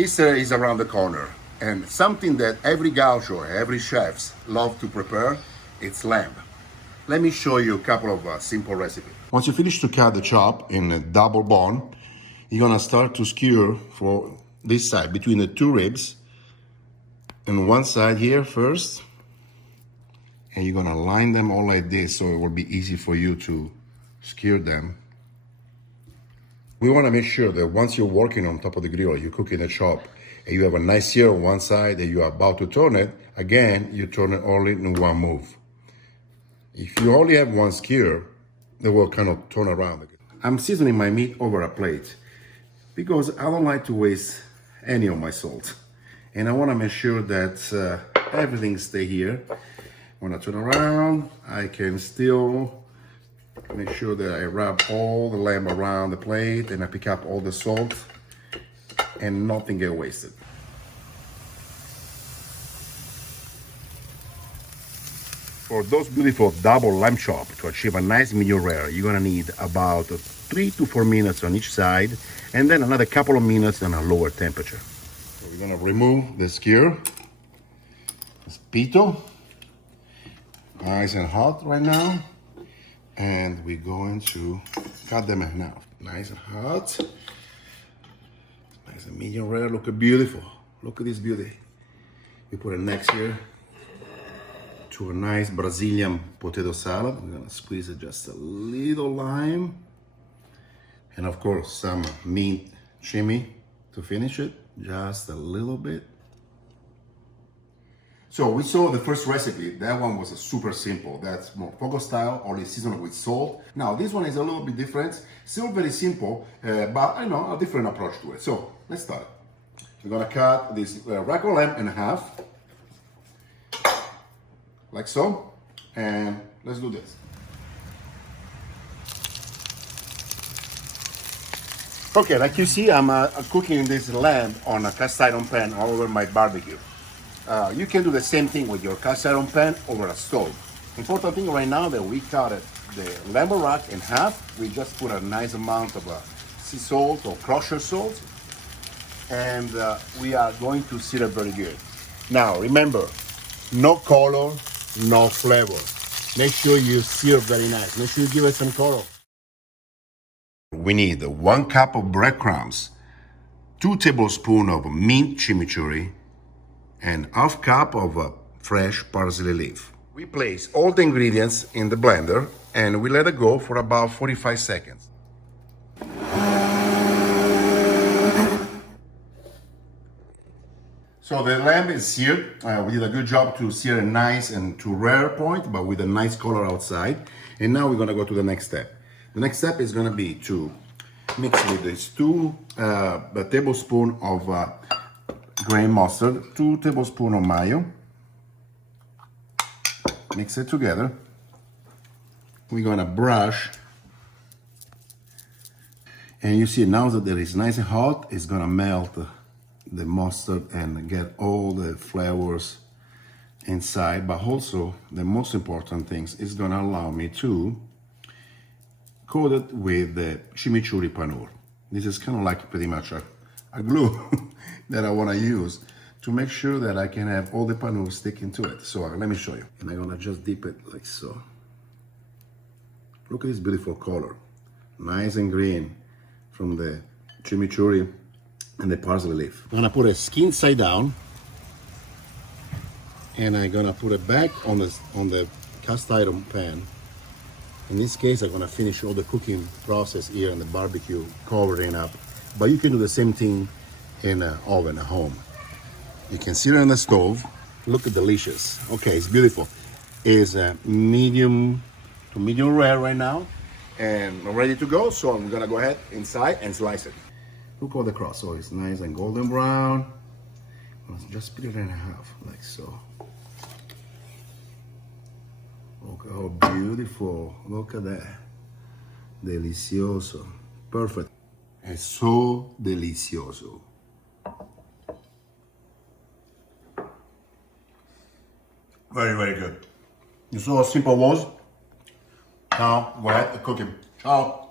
Easter is around the corner, and something that every gaucho, every chefs love to prepare, it's lamb. Let me show you a couple of simple recipes. Once you finish to cut the chop in a double bone, you're gonna start to skewer for this side, between the two ribs, and one side here first, and you're gonna line them all like this so it will be easy for you to skewer them. We want to make sure that once you're working on top of the grill, you're cooking the chop, and you have a nice sear on one side and you're about to turn it, again, you turn it only in one move. If you only have one skewer, they will kind of turn around. I'm seasoning my meat over a plate because I don't like to waste any of my salt. And I want to make sure that everything stay here. When I turn around, I can still make sure that I wrap all the lamb around the plate and I pick up all the salt and nothing get wasted. For those beautiful double lamb chop, to achieve a nice medium rare, you're gonna need about 3 to 4 minutes on each side and then another couple of minutes on a lower temperature. So we're gonna remove the skewer, this pito, nice and hot right now. And we're going to cut them in half. Nice and hot. Nice and medium rare. Look beautiful. Look at this beauty. We put it next here to a nice Brazilian potato salad. We're gonna squeeze it just a little lime. And of course, some mint chimney to finish it. Just a little bit. So we saw the first recipe. That one was super simple. That's more Fogo style, only seasoned with salt. Now this one is a little bit different. Still very simple, but I know a different approach to it. So let's start. We're gonna cut this rack of lamb in half, like so, and let's do this. Okay, like you see, I'm cooking this lamb on a cast iron pan all over my barbecue. You can do the same thing with your cast iron pan over a stove. Important thing right now that we cut the lamb rack in half. We just put a nice amount of sea salt or kosher salt, and we are going to sear it very good. Now remember, no color, no flavor. Make sure you sear very nice. Make sure you give it some color. We need 1 cup of breadcrumbs, 2 tablespoons of mint chimichurri, and half cup of fresh parsley leaf. We place all the ingredients in the blender and we let it go for about 45 seconds. So the lamb is seared. We did a good job to sear it nice and to rare point, but with a nice color outside. And now we're gonna go to the next step. The next step is gonna be to mix with these 2 tablespoons of grain mustard, 2 tablespoons of mayo. Mix it together. We're gonna brush. And you see now that it is nice and hot, it's gonna melt the mustard and get all the flavors inside. But also, the most important things is gonna allow me to coat it with the chimichurri panur. This is kind of like pretty much a glue that I want to use to make sure that I can have all the panur sticking to it. So let me show you. And I'm gonna just dip it like so. Look at this beautiful color. Nice and green from the chimichurri and the parsley leaf. I'm gonna put it skin side down, and I'm gonna put it back on the cast iron pan. In this case, I'm gonna finish all the cooking process here in the barbecue, covering up. But you can do the same thing in an oven at home. You can sear it on the stove. Look at delicious. Okay, it's beautiful. It's medium to medium rare right now, and ready to go. So I'm gonna go ahead inside and slice it. Look all the cross. So it's nice and golden brown. Let's just split it in half, like so. Look how beautiful. Look at that. Delicioso. Perfect. È so delicioso. Very, very good. You saw how simple it was? Now, go ahead and cook him. Ciao.